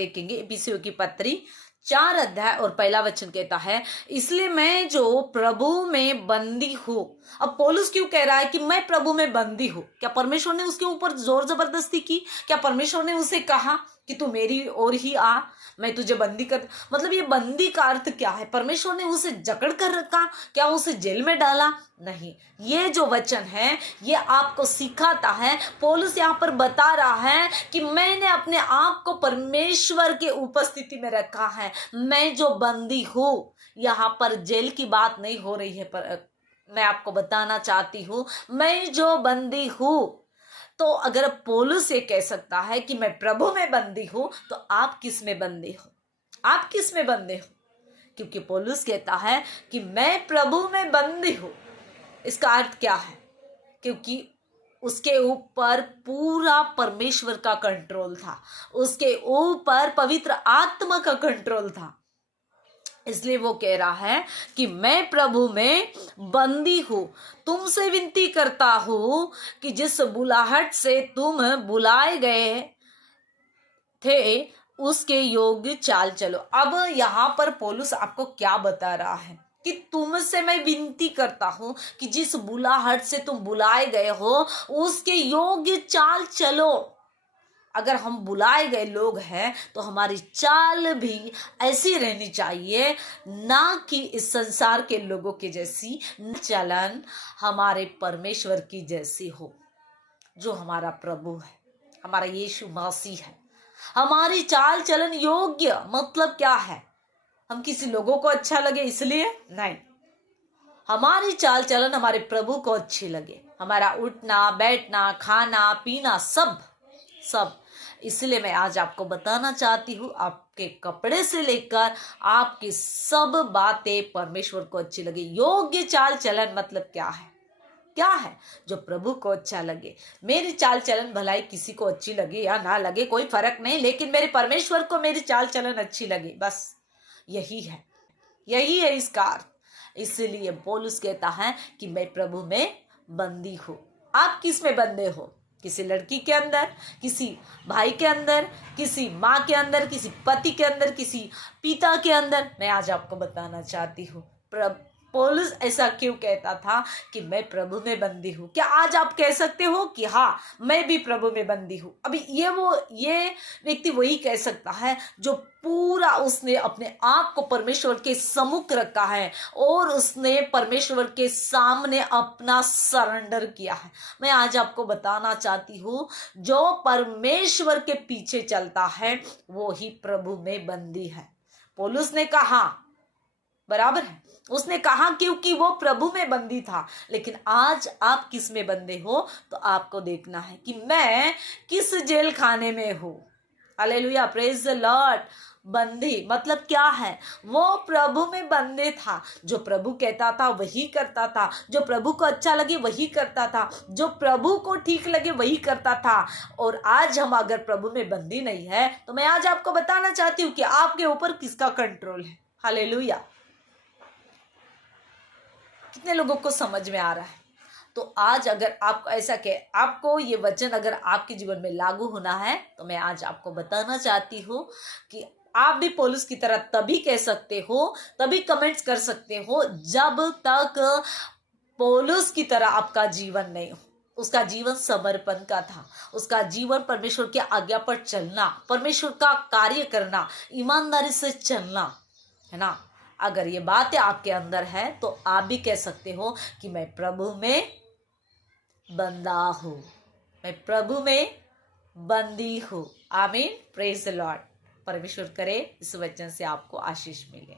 देखेंगे इफिसियों की पत्री 4 अध्याय और पहला वचन कहता है, इसलिए मैं जो प्रभु में बंदी हूँ। अब पौलुस क्यों कह रहा है कि मैं प्रभु में बंदी हूँ? क्या परमेश्वर ने उसके ऊपर जोर जबरदस्ती की? क्या परमेश्वर ने उसे कहा कि तू मेरी ओर ही आ, मैं तुझे बंदी कर? मतलब ये बंदी का अर्थ क्या है? परमेश्वर ने उसे जकड़ कर रखा? क्या उसे जेल में डाला? नहीं, ये जो वचन है ये आपको सिखाता है, पौलुस यहाँ पर बता रहा है कि मैंने अपने आप को परमेश्वर के उपस्थिति में रखा है। मैं जो बंदी हूँ, यहाँ पर जेल की बात नहीं हो रही है, पर मैं आपको बताना चाहती हूँ मैं जो बंदी हूँ। तो अगर पौलुस ये कह सकता है कि मैं प्रभु में बंदी हूं, तो आप किस में बंदी हो? आप किस में बंदे हो? क्योंकि पौलुस कहता है कि मैं प्रभु में बंदी हूं। इसका अर्थ क्या है? क्योंकि उसके ऊपर पूरा परमेश्वर का कंट्रोल था, उसके ऊपर पवित्र आत्मा का कंट्रोल था। इसलिए वो कह रहा है कि मैं प्रभु में बंदी हूं। तुमसे विनती करता हूं कि जिस बुलाहट से तुम बुलाए गए थे उसके योग्य चाल चलो। अब यहाँ पर पौलुस आपको क्या बता रहा है कि तुमसे मैं विनती करता हूं कि जिस बुलाहट से तुम बुलाए गए हो उसके योग्य चाल चलो। अगर हम बुलाए गए लोग हैं तो हमारी चाल भी ऐसी रहनी चाहिए, ना कि इस संसार के लोगों की जैसी। चलन हमारे परमेश्वर की जैसी हो, जो हमारा प्रभु है, हमारा यीशु मसीह है। हमारी चाल चलन योग्य मतलब क्या है? हम किसी लोगों को अच्छा लगे इसलिए नहीं, हमारी चाल चलन हमारे प्रभु को अच्छी लगे। हमारा उठना बैठना खाना पीना सब सब। इसलिए मैं आज आपको बताना चाहती हूँ, आपके कपड़े से लेकर आपकी सब बातें परमेश्वर को अच्छी लगे। योग्य चाल चलन मतलब क्या है? क्या है? जो प्रभु को अच्छा लगे। मेरी चाल चलन भलाई किसी को अच्छी लगे या ना लगे कोई फर्क नहीं, लेकिन मेरे परमेश्वर को मेरी चाल चलन अच्छी लगे, बस यही है, यही है इसका अर्थ। इसलिए पौलुस कहता है कि मैं प्रभु में बंदी हूँ। आप किस में बंदे हो? किसी लड़की के अंदर, किसी भाई के अंदर, किसी माँ के अंदर, किसी पति के अंदर, किसी पिता के अंदर? मैं आज आपको बताना चाहती हूँ पौलुस ऐसा क्यों कहता था कि मैं प्रभु में बंदी हूँ। क्या आज आप कह सकते हो कि हाँ मैं भी प्रभु में बंदी हूँ? अभी ये व्यक्ति वही कह सकता है जो पूरा उसने अपने आप को परमेश्वर के सम्मुख रखा है और उसने परमेश्वर के सामने अपना सरेंडर किया है। मैं आज आपको बताना चाहती हूँ, जो परमेश्वर के पीछे चलता है वो ही प्रभु में बंदी है। पौलुस ने कहा, बराबर है, उसने कहा क्योंकि वो प्रभु में बंदी था। लेकिन आज आप किस में बंदे हो? तो आपको देखना है कि मैं किस जेल खाने में हूँ। Hallelujah, praise the Lord. बंदी मतलब क्या है? वो प्रभु में बंदे था। जो प्रभु कहता था वही करता था, जो प्रभु को अच्छा लगे वही करता था, जो प्रभु को ठीक लगे वही करता था। और आज हम अगर प्रभु में बंदी नहीं है तो मैं आज आपको बताना चाहती हूँ कि आपके ऊपर किसका कंट्रोल है। हालेलुया। कितने लोगों को समझ में आ रहा है? तो आज अगर आपको ऐसा आपको ये वचन अगर आपके जीवन में लागू होना है तो मैं आज आपको बताना चाहती हूँ कि आप भी पौलुस की तरह तभी कह सकते हो, तभी कमेंट्स कर सकते हो जब तक पौलुस की तरह आपका जीवन नहीं हो। उसका जीवन समर्पण का था, उसका जीवन परमेश्वर की आज्ञा पर चलना, परमेश्वर का कार्य करना, ईमानदारी से चलना, है ना। अगर ये बातें आपके अंदर है तो आप भी कह सकते हो कि मैं प्रभु में बंदा हूँ, मैं प्रभु में बंदी हूँ। आमीन, प्रेज द लॉर्ड। परमेश्वर करे इस वचन से आपको आशीष मिले।